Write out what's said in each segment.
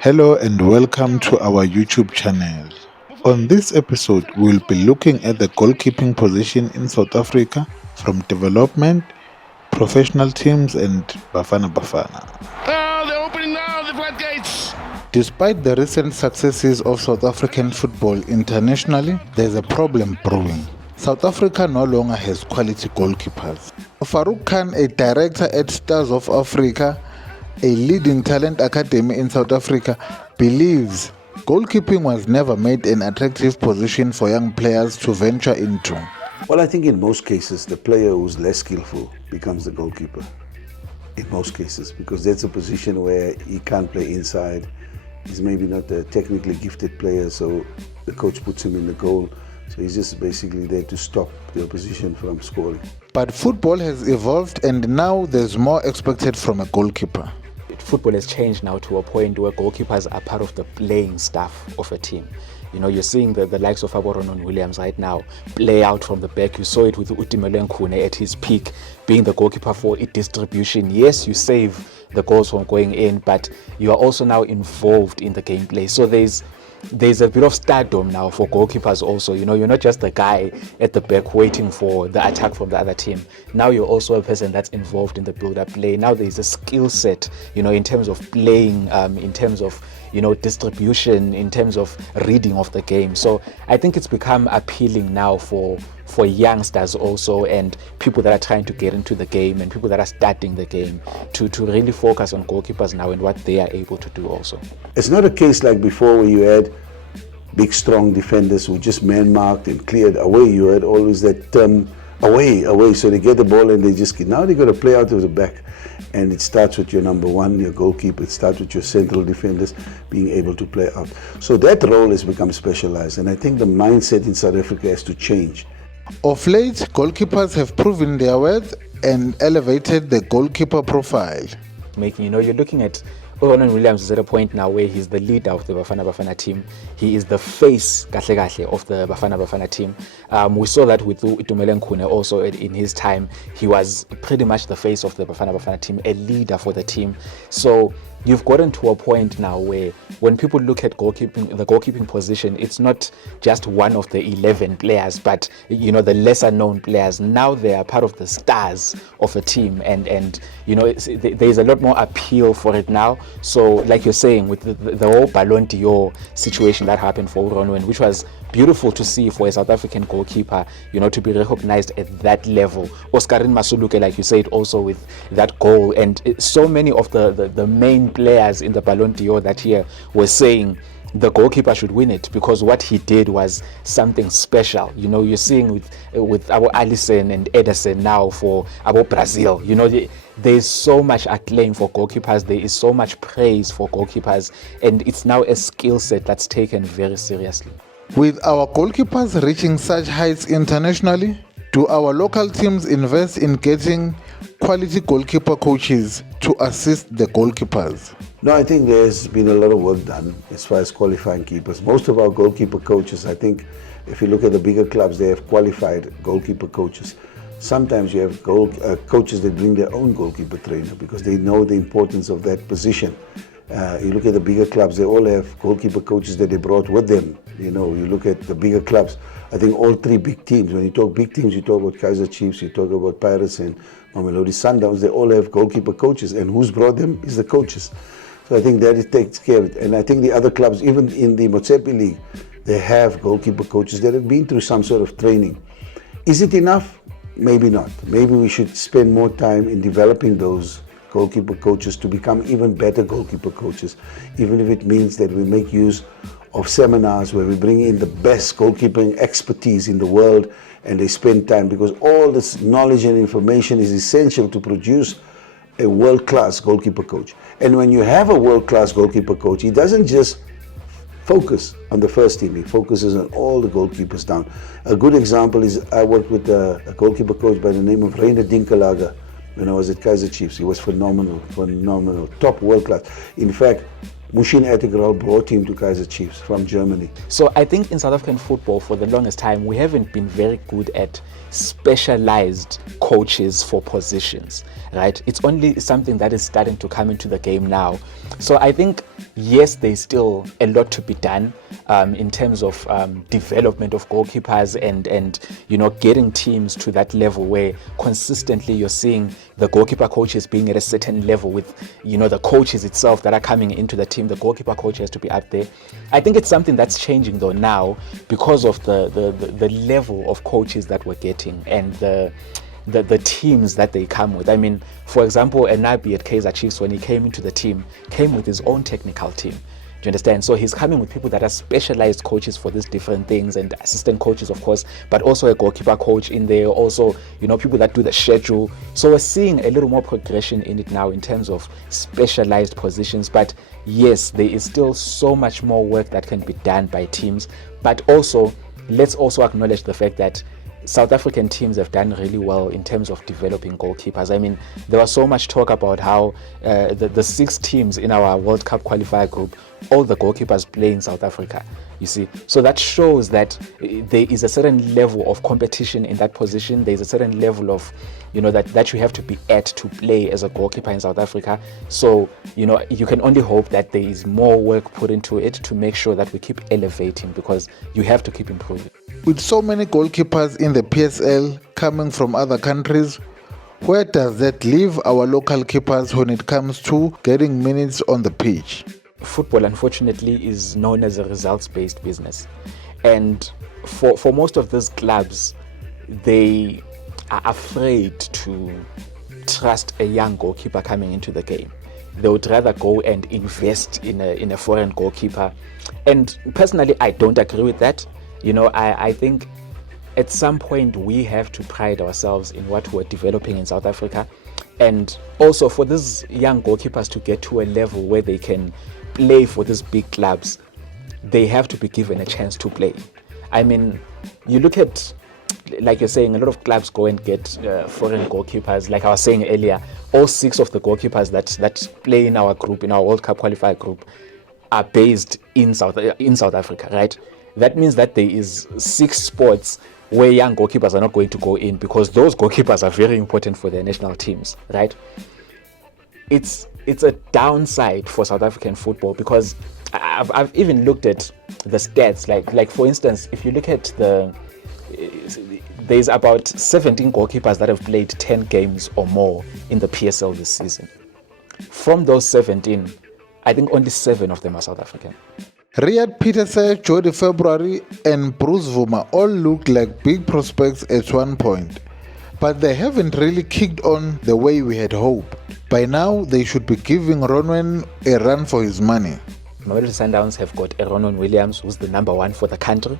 Hello and welcome to our YouTube channel. On this episode, we'll be looking at the goalkeeping position in South Africa from development, professional teams and BAFANA. Oh, they're opening now, the floodgates! Despite the recent successes of South African football internationally, there's a problem brewing. South Africa no longer has quality goalkeepers. Farouk Khan, a director at Stars of Africa, a leading talent academy in South Africa, believes goalkeeping was never made an attractive position for young players to venture into. Well, I think in most cases, the player who's less skillful becomes the goalkeeper. In most cases, because that's a position where he can't play inside. He's maybe not a technically gifted player, so the coach puts him in the goal. So he's just basically there to stop the opposition from scoring. But football has evolved and now there's more expected from a goalkeeper. Football has changed now to a point where goalkeepers are part of the playing staff of a team. You know, you're seeing the likes of RONWEN Williams right now play out from the back. You saw it with Utimele Nkune at his peak, being the goalkeeper for distribution. Yes, you save the goals from going in, but you are also now involved in the gameplay. So there's a bit of stardom now for goalkeepers also. You know, you're not just the guy at the back waiting for the attack from the other team. Now you're also a person that's involved in the build-up play. Now there's a skill set, you know, in terms of playing, in terms of, you know, distribution, in terms of reading of the game. So I think it's become appealing now for youngsters also, and people that are trying to get into the game and people that are starting the game to really focus on goalkeepers now and what they are able to do also. It's not a case like before where you had big strong defenders who just man-marked and cleared away. You had always that away, so they get the ball and they just get. Now they got to play out of the back, and it starts with your number one, your goalkeeper. It starts with your central defenders being able to play out. So that role has become specialized, and I think the mindset in South Africa has to change. Of late, goalkeepers have proven their worth and elevated the goalkeeper profile. You know, you're looking at RONWEN Williams is at a point now where he's the leader of the BAFANA team. He is the face of the BAFANA team. We saw that with Utumele Nkune also in his time. He was pretty much the face of the BAFANA team, a leader for the team. So you've gotten to a point now where when people look at goalkeeping, the goalkeeping position, it's not just one of the 11 players, but you know, the lesser known players. Now they are part of the stars of a team, and you know, there's a lot more appeal for it now. So like you're saying, with the whole Ballon d'Or situation that happened for RONWEN, which was beautiful to see for a South African goalkeeper, you know, to be recognized at that level. Oscarine Masuluke, like you said, also with that goal, and so many of the main players in the Ballon d'Or that year were saying the goalkeeper should win it because what he did was something special. You know, you're seeing with our Alisson and Ederson now for our Brazil. You know, there's so much acclaim for goalkeepers. There is so much praise for goalkeepers, and it's now a skill set that's taken very seriously. With our goalkeepers reaching such heights internationally, do our local teams invest in getting quality goalkeeper coaches to assist the goalkeepers? No, I think there's been a lot of work done as far as qualifying keepers. Most of our goalkeeper coaches, I think, if you look at the bigger clubs, they have qualified goalkeeper coaches. Sometimes you have coaches that bring their own goalkeeper trainer because they know the importance of that position. You look at the bigger clubs, they all have goalkeeper coaches that they brought with them. You know, you look at the bigger clubs, I think all three big teams, when you talk big teams, you talk about Kaizer Chiefs, you talk about Pirates and Mamelodi Sundowns, they all have goalkeeper coaches, and who's brought them is the coaches. So I think that it takes care of it. And I think the other clubs, even in the Motsepe League, they have goalkeeper coaches that have been through some sort of training. Is it enough? Maybe not. Maybe we should spend more time in developing those goalkeeper coaches to become even better goalkeeper coaches, even if it means that we make use of seminars where we bring in the best goalkeeping expertise in the world and they spend time, because all this knowledge and information is essential to produce a world-class goalkeeper coach. And when you have a world-class goalkeeper coach, he doesn't just focus on the first team, he focuses on all the goalkeepers down. A good example is I worked with a goalkeeper coach by the name of Reiner Dinkelage when I was at Kaizer Chiefs. He was phenomenal, top world class. In fact, Mushin Ettigral brought him to Kaizer Chiefs from Germany. So I think in South African football, for the longest time, we haven't been very good at specialized coaches for positions, right? It's only something that is starting to come into the game now. So I think, yes, there's still a lot to be done in terms of development of goalkeepers and getting teams to that level where consistently you're seeing the goalkeeper coaches being at a certain level with the coaches itself that are coming into the team. The goalkeeper coach has to be up there. I think it's something that's changing though now because of the level of coaches that we're getting and the teams that they come with. I mean, for example, Enabi at Kaizer Chiefs, when he came into the team, came with his own technical team. Do you understand? So he's coming with people that are specialized coaches for these different things, and assistant coaches, of course, but also a goalkeeper coach in there, also, people that do the schedule. So we're seeing a little more progression in it now in terms of specialized positions. But yes, there is still so much more work that can be done by teams. But also, let's also acknowledge the fact that South African teams have done really well in terms of developing goalkeepers. I mean, there was so much talk about how the 6 teams in our World Cup qualifier group, all the goalkeepers play in South Africa, you see. So that shows that there is a certain level of competition in that position. There's a certain level of, that you have to be at to play as a goalkeeper in South Africa. So, you can only hope that there is more work put into it to make sure that we keep elevating, because you have to keep improving. With so many goalkeepers in the PSL coming from other countries, where does that leave our local keepers when it comes to getting minutes on the pitch? Football, unfortunately, is known as a results-based business. And for most of these clubs, they are afraid to trust a young goalkeeper coming into the game. They would rather go and invest in a foreign goalkeeper. And personally, I don't agree with that. I think at some point we have to pride ourselves in what we're developing in South Africa. And also for these young goalkeepers to get to a level where they can play for these big clubs, they have to be given a chance to play. I mean, you look at, like you're saying, a lot of clubs go and get foreign goalkeepers. Like I was saying earlier, all 6 of the goalkeepers that play in our group, in our World Cup qualifier group, are based in South Africa, right? That means that there is 6 spots where young goalkeepers are not going to go in, because those goalkeepers are very important for their national teams, right? It's a downside for South African football, because I've even looked at the stats. Like for instance, if you look at there's about 17 goalkeepers that have played 10 games or more in the PSL this season. From those 17, I think only 7 of them are South African. Riyad Peterson, Jody February and Bruce Vuma all looked like big prospects at one point, but they haven't really kicked on the way we had hoped. By now, they should be giving RONWEN a run for his money. Mamelodi Sundowns have got a RONWEN Williams, who's the number 1 for the country,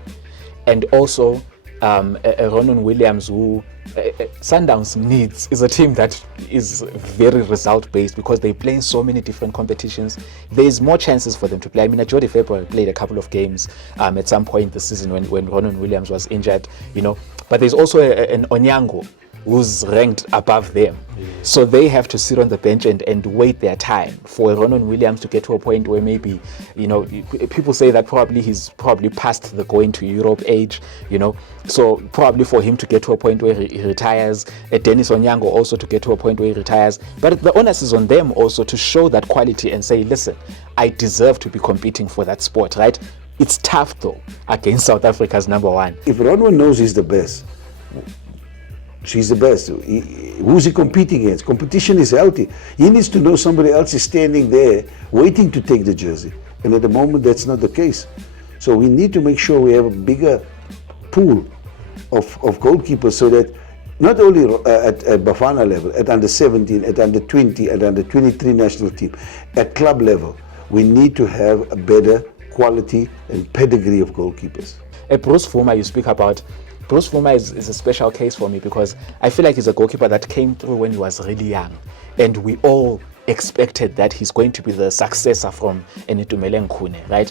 and also a RONWEN Williams who Sundowns needs is a team that is very result-based, because they play in so many different competitions. There's more chances for them to play. I mean, Jody February played a couple of games at some point this season when RONWEN Williams was injured, but there's also an Onyango who's ranked above them. So they have to sit on the bench and wait their time for RONWEN Williams to get to a point where maybe, people say that he's probably past the going to Europe age, so probably for him to get to a point where he retires, Dennis Onyango also to get to a point where he retires. But the onus is on them also to show that quality and say, listen, I deserve to be competing for that spot, right? It's tough though against South Africa's number 1. If RONWEN knows he's the best, she's the best, who's he competing against? Competition is healthy. He needs to know somebody else is standing there waiting to take the jersey. And at the moment, that's not the case. So we need to make sure we have a bigger pool of goalkeepers, so that not only at BAFANA level, at under 17, at under 20, at under 23 national team, at club level, we need to have a better quality and pedigree of goalkeepers. Bruce Vuma you speak about, Bruce Vuma is a special case for me, because I feel like he's a goalkeeper that came through when he was really young, and we all expected that he's going to be the successor from Itumeleng Khune, right?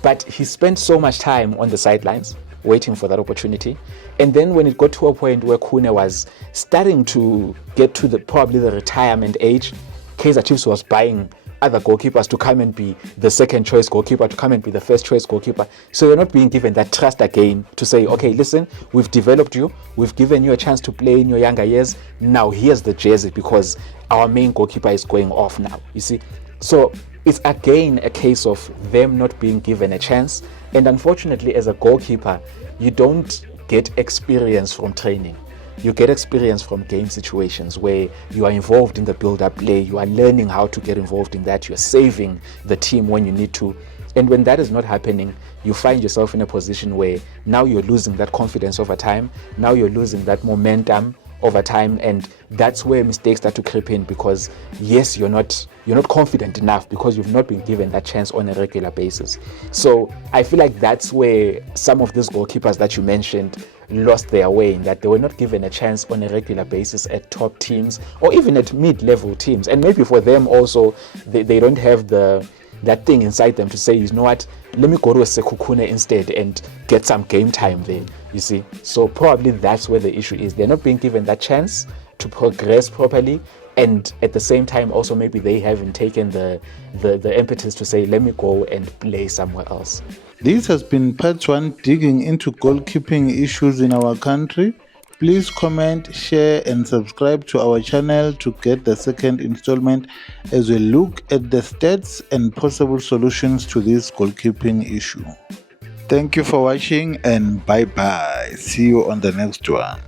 But he spent so much time on the sidelines waiting for that opportunity, and then when it got to a point where Khune was starting to get to probably the retirement age, Kaizer Chiefs was buying other goalkeepers to come and be the second choice goalkeeper, to come and be the first choice goalkeeper. So you're not being given that trust again to say, okay, listen, we've developed you, we've given you a chance to play in your younger years. Now here's the jersey because our main goalkeeper is going off now, you see. So it's again a case of them not being given a chance. And unfortunately, as a goalkeeper, you don't get experience from training. You get experience from game situations where you are involved in the build-up play, you are learning how to get involved in that, you're saving the team when you need to. And when that is not happening, you find yourself in a position where now you're losing that confidence over time, now you're losing that momentum over time, and that's where mistakes start to creep in, because yes, you're not confident enough because you've not been given that chance on a regular basis. So I feel like that's where some of these goalkeepers that you mentioned lost their way, in that they were not given a chance on a regular basis at top teams or even at mid-level teams. And maybe for them also, they don't have that thing inside them to say, you know what, let me go to a Sekhukhune instead and get some game time there, you see. So probably that's where the issue is. They're not being given that chance to progress properly, and at the same time also maybe they haven't taken the impetus to say, let me go and play somewhere else. This has been part 1 digging into goalkeeping issues in our country. Please comment, share and subscribe to our channel to get the second installment as we look at the stats and possible solutions to this goalkeeping issue. Thank you for watching and bye bye. See you on the next one.